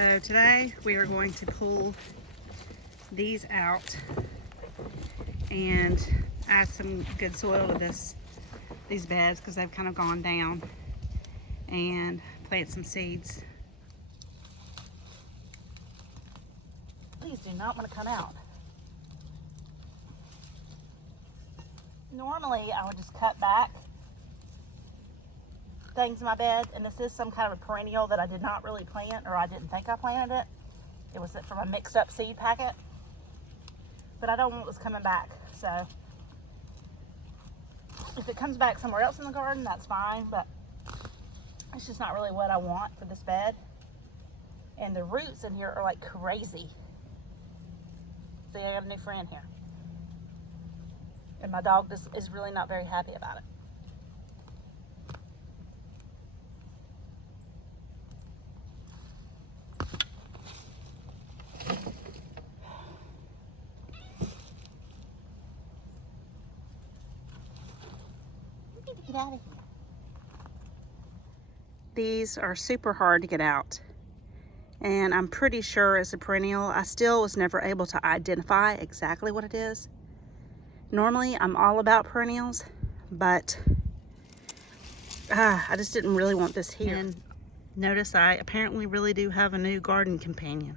So today we are going to pull these out and add some good soil to these beds because they've kind of gone down, and plant some seeds. These do not want to come out. Normally I would just cut back things in my bed, and this is some kind of a perennial that I did not really plant, or I didn't think I planted it. It was from a mixed up seed packet, but I don't want what's coming back. So if it comes back somewhere else in the garden, that's fine, but it's just not really what I want for this bed. And the roots in here are like crazy. See, I got a new friend here, and my dog just is really not very happy about it. Get out of here. These are super hard to get out, and I'm pretty sure it's a perennial. I still was never able to identify exactly what it is. Normally I'm all about perennials, but I just didn't really want this here. And notice I apparently really do have a new garden companion.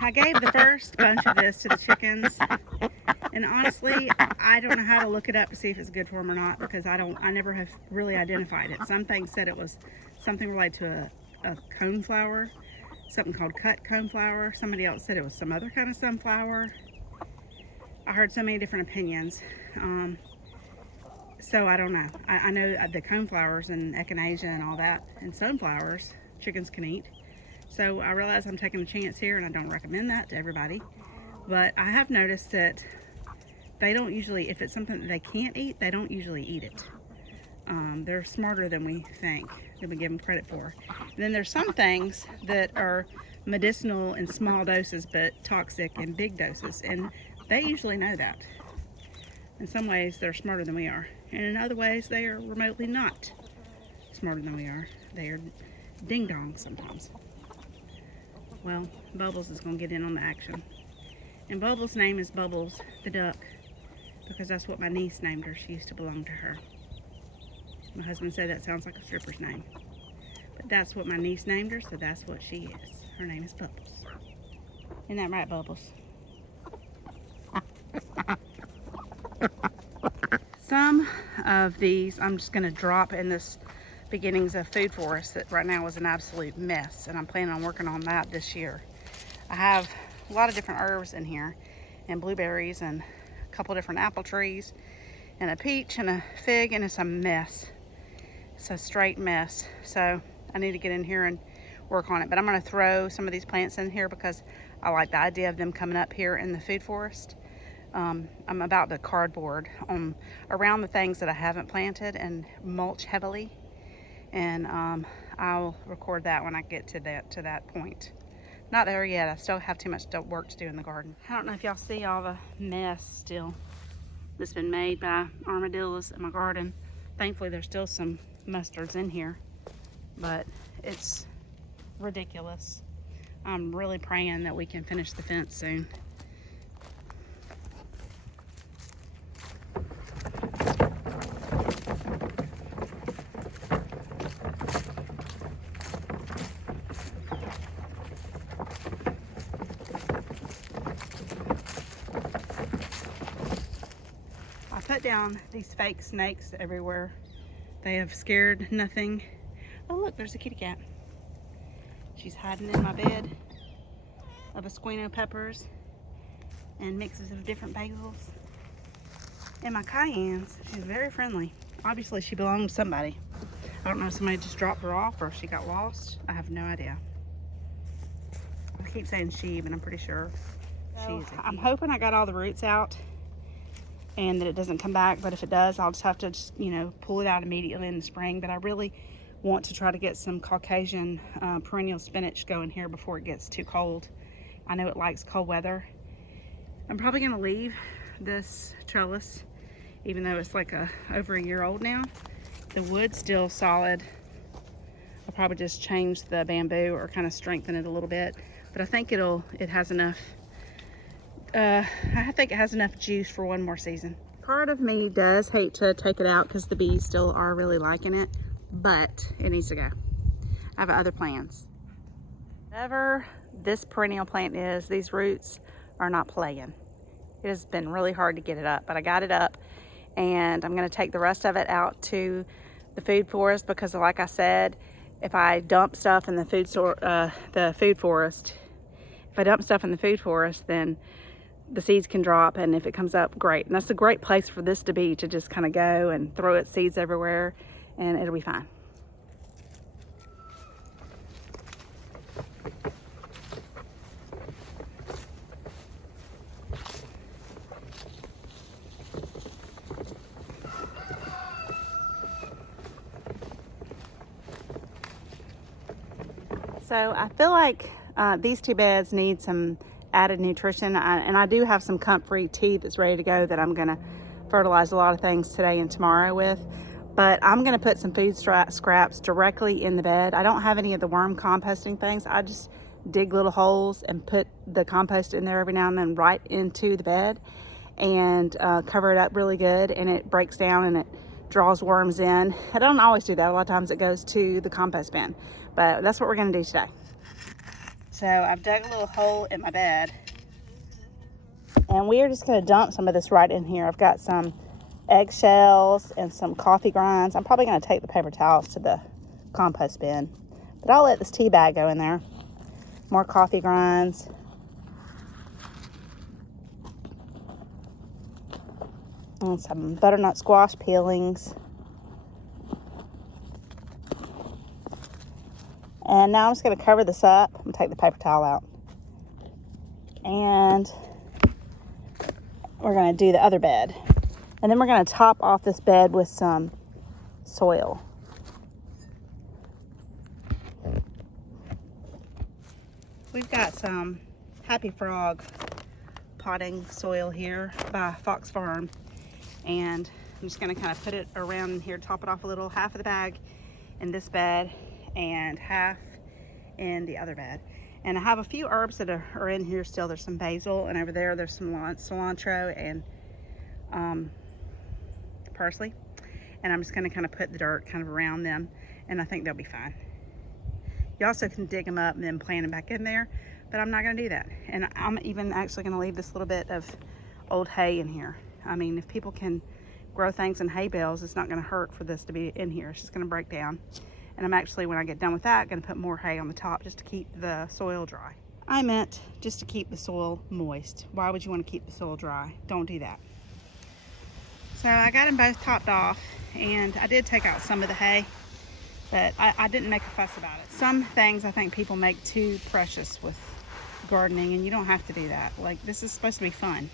I gave the first bunch of this to the chickens, and honestly, I don't know how to look it up to see if it's good for them or not, because I never have really identified it. Some things said it was something related to a coneflower, something called cut coneflower. Somebody else said it was some other kind of sunflower. I heard so many different opinions. So I don't know. I know the coneflowers and echinacea and all that, and sunflowers, chickens can eat. So I realize I'm taking a chance here, and I don't recommend that to everybody. But I have noticed that they don't usually, if it's something that they can't eat, they don't usually eat it. They're smarter than we think, than we give them credit for. And then there's some things that are medicinal in small doses, but toxic in big doses. And they usually know that. In some ways, they're smarter than we are. And in other ways, they are remotely not smarter than we are. They are ding-dong sometimes. Well, Bubbles is going to get in on the action. And Bubbles' name is Bubbles the duck, because that's what my niece named her. She used to belong to her. My husband said that sounds like a stripper's name. But that's what my niece named her, so that's what she is. Her name is Bubbles. Isn't that right, Bubbles? Some of these I'm just going to drop in this beginnings of food forest that right now is an absolute mess, and I'm planning on working on that this year. I have a lot of different herbs in here, and blueberries, and a couple different apple trees, and a peach and a fig, and it's a mess. It's a straight mess. So I need to get in here and work on it. But I'm going to throw some of these plants in here because I like the idea of them coming up here in the food forest. I'm about to cardboard around the things that I haven't planted and mulch heavily. And I'll record that when I get to that point. Not there yet. I still have too much work to do in the garden. I don't know if y'all see all the mess still that's been made by armadillos in my garden. Thankfully, there's still some mustards in here, but it's ridiculous. I'm really praying that we can finish the fence soon. Put down these fake snakes everywhere. They have scared nothing. Oh look, there's a kitty cat. She's hiding in my bed of esquino peppers and mixes of different bagels. And my cayennes, she's very friendly. Obviously she belonged to somebody. I don't know if somebody just dropped her off or if she got lost. I have no idea. I keep saying she, but I'm pretty sure she's. I'm hoping I got all the roots out and that it doesn't come back, but if it does, I'll just have to pull it out immediately in the spring. But I really want to try to get some Caucasian perennial spinach going here before it gets too cold. I know it likes cold weather. I'm probably going to leave this trellis, even though it's like over a year old now. The wood's still solid I'll probably just change the bamboo or kind of strengthen it a little bit. But I think it has enough, I think it has enough juice for one more season. Part of me does hate to take it out because the bees still are really liking it, but it needs to go. I have other plans. Whatever this perennial plant is, these roots are not playing. It has been really hard to get it up, but I got it up, and I'm going to take the rest of it out to the food forest because, like I said, if I dump stuff in the food forest, then the seeds can drop, and if it comes up, great. And that's a great place for this to be, to just kind of go and throw its seeds everywhere, and it'll be fine. So I feel like these two beds need some added nutrition, and I do have some comfrey tea that's ready to go that I'm gonna fertilize a lot of things today and tomorrow with. But I'm gonna put some food scraps directly in the bed. I don't have any of the worm composting things. I just dig little holes and put the compost in there every now and then right into the bed, and cover it up really good, and it breaks down and it draws worms in. I don't always do that. A lot of times it goes to the compost bin, but that's what we're gonna do today. So I've dug a little hole in my bed, and we are just gonna dump some of this right in here. I've got some eggshells and some coffee grinds. I'm probably gonna take the paper towels to the compost bin, but I'll let this tea bag go in there. More coffee grinds. And some butternut squash peelings. And now I'm just going to cover this up. I'm going to take the paper towel out. And we're going to do the other bed. And then we're going to top off this bed with some soil. We've got some Happy Frog potting soil here by Fox Farm. And I'm just going to kind of put it around here, top it off a little, half of the bag in this bed and half in the other bed. And I have a few herbs that are in here still. There's some basil, and over there's some cilantro and parsley. And I'm just going to kind of put the dirt kind of around them, and I think they'll be fine. You also can dig them up and then plant them back in there, but I'm not going to do that. And I'm even actually going to leave this little bit of old hay in here. I mean, if people can grow things in hay bales, it's not going to hurt for this to be in here. It's just going to break down. And I'm actually, when I get done with that, going to put more hay on the top just to keep the soil dry. I meant just to keep the soil moist. Why would you want to keep the soil dry? Don't do that. So I got them both topped off, and I did take out some of the hay, but I didn't make a fuss about it. Some things I think people make too precious with gardening, and you don't have to do that. Like, this is supposed to be fun.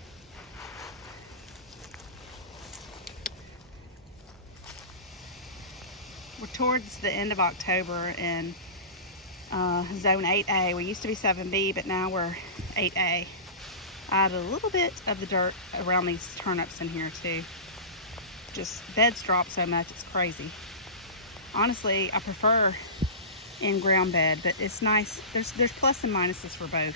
We're towards the end of October in zone 8A. We used to be 7B, but now we're 8A. I added a little bit of the dirt around these turnips in here too. Just beds drop so much, it's crazy. Honestly, I prefer in-ground bed, but it's nice. There's plus and minuses for both.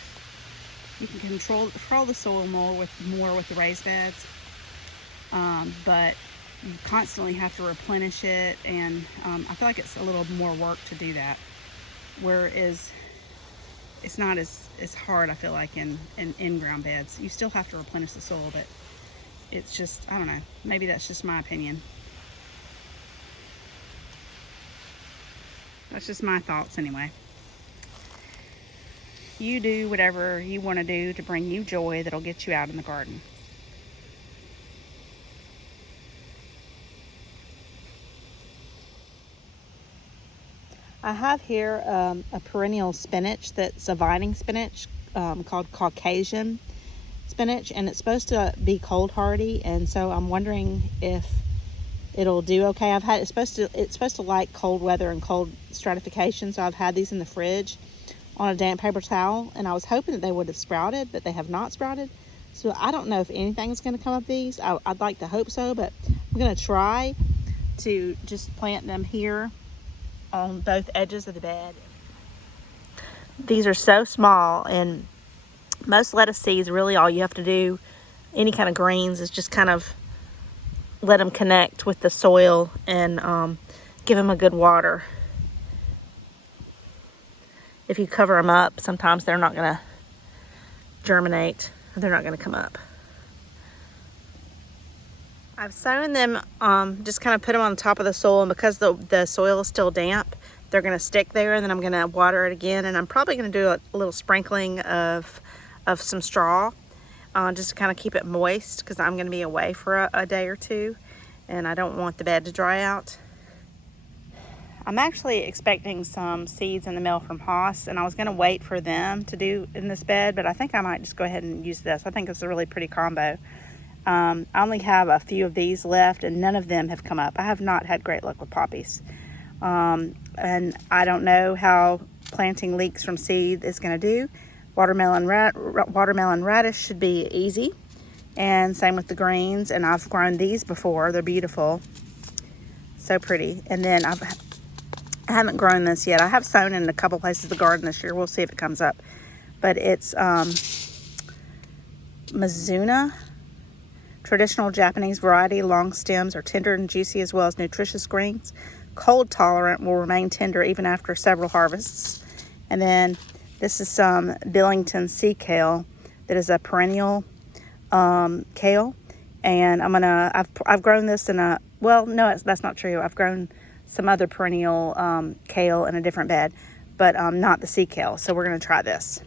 You can control the soil more with the raised beds, but you constantly have to replenish it, and I feel like it's a little more work to do that, whereas it's not as hard, I feel like, in ground beds. You still have to replenish the soil, but it's just, I don't know, maybe that's just my opinion. That's just my thoughts anyway. You do whatever you want to do to bring you joy that'll get you out in the garden. I have here a perennial spinach that's a vining spinach called Caucasian spinach, and it's supposed to be cold hardy, and so I'm wondering if it'll do okay. It's supposed to like cold weather and cold stratification, so I've had these in the fridge on a damp paper towel, and I was hoping that they would have sprouted, but they have not sprouted. So I don't know if anything's going to come of these. I'd like to hope so, but I'm going to try to just plant them here on both edges of the bed. These are so small, and most lettuce seeds, really all you have to do, any kind of greens, is just kind of let them connect with the soil and give them a good water. If you cover them up, sometimes they're not going to germinate. They're not going to come up. I've sown them, just kind of put them on top of the soil, and because the soil is still damp, they're going to stick there, and then I'm going to water it again, and I'm probably going to do a little sprinkling of some straw, just to kind of keep it moist, because I'm going to be away for a day or two, and I don't want the bed to dry out. I'm actually expecting some seeds in the mail from Haas, and I was going to wait for them to do in this bed, but I think I might just go ahead and use this. I think it's a really pretty combo. I only have a few of these left, and none of them have come up. I have not had great luck with poppies. And I don't know how planting leeks from seed is going to do. Watermelon radish should be easy, and same with the greens. And I've grown these before. They're beautiful, so pretty. And then I haven't grown this yet. I have sown in a couple places in the garden this year. We'll see if it comes up. But it's Mizuna, traditional Japanese variety. Long stems are tender and juicy, as well as nutritious greens. Cold tolerant, will remain tender even after several harvests. And then this is some Billington sea kale that is a perennial kale. And I've grown this in a, well, no, that's not true. I've grown some other perennial kale in a different bed, but not the sea kale. So we're going to try this.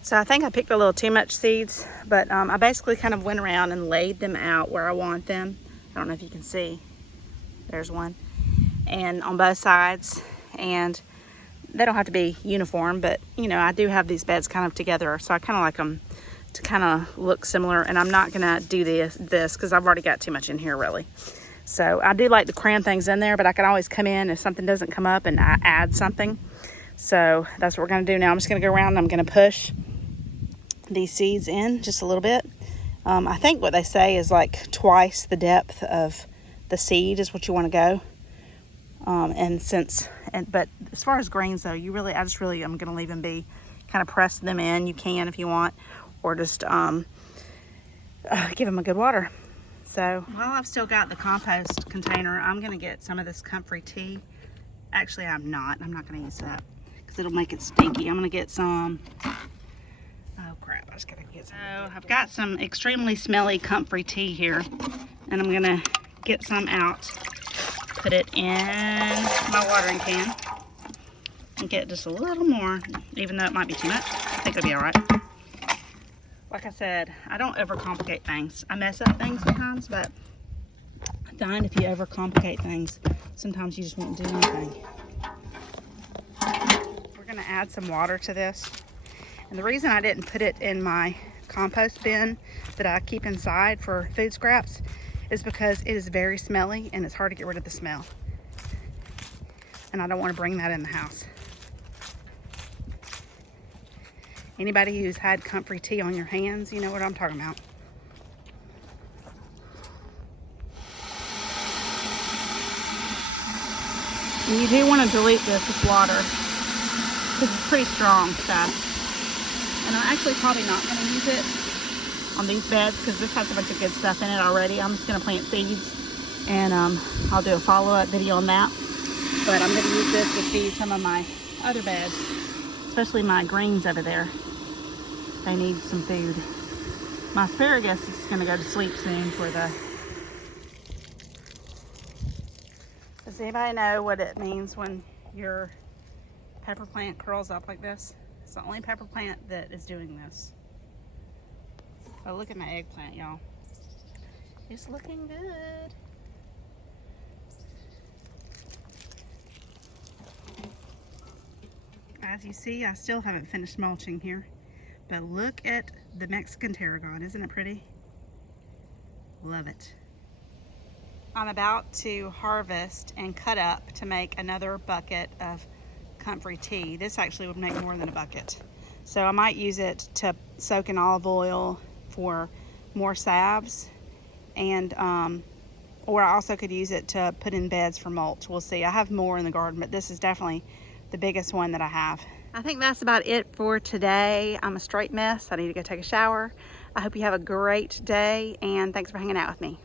So I think I picked a little too much seeds, but I basically kind of went around and laid them out where I want them. I don't know if you can see. There's one. And on both sides. And they don't have to be uniform, but you know, I do have these beds kind of together, so I kind of like them to kind of look similar. And I'm not gonna do this because I've already got too much in here, really. So I do like to cram things in there, but I can always come in if something doesn't come up and I add something. So that's what we're gonna do now. I'm just gonna go around and I'm gonna push these seeds in just a little bit. I think what they say is like twice the depth of the seed is what you want to go. But as far as greens though, I'm going to leave them be. Kind of press them in. You can if you want, or just give them a good water. So while I've still got the compost container, I'm going to get some of this comfrey tea. Actually, I'm not going to use that because it'll make it stinky. I'm going to get some. Oh crap, I just gotta get some. So I've got some extremely smelly comfrey tea here, and I'm gonna get some out, put it in my watering can, and get just a little more, even though it might be too much. I think it'll be all right. Like I said, I don't overcomplicate things. I mess up things sometimes, but I find if you overcomplicate things, sometimes you just won't do anything. We're gonna add some water to this. And the reason I didn't put it in my compost bin that I keep inside for food scraps is because it is very smelly and it's hard to get rid of the smell. And I don't want to bring that in the house. Anybody who's had comfrey tea on your hands, you know what I'm talking about. And you do want to dilute this with water because it's pretty strong stuff. And I'm actually probably not going to use it on these beds because this has a bunch of good stuff in it already. I'm just going to plant seeds, and I'll do a follow-up video on that. But I'm going to use this to feed some of my other beds, especially my greens over there. They need some food. My asparagus is going to go to sleep soon for the... Does anybody know what it means when your pepper plant curls up like this? It's the only pepper plant that is doing this. Oh, look at my eggplant, y'all. It's looking good. As you see, I still haven't finished mulching here. But look at the Mexican tarragon. Isn't it pretty? Love it. I'm about to harvest and cut up to make another bucket of comfrey tea. This actually would make more than a bucket. So I might use it to soak in olive oil for more salves, and or I also could use it to put in beds for mulch. We'll see. I have more in the garden, but this is definitely the biggest one that I have. I think that's about it for today. I'm a straight mess. I need to go take a shower. I hope you have a great day, and thanks for hanging out with me.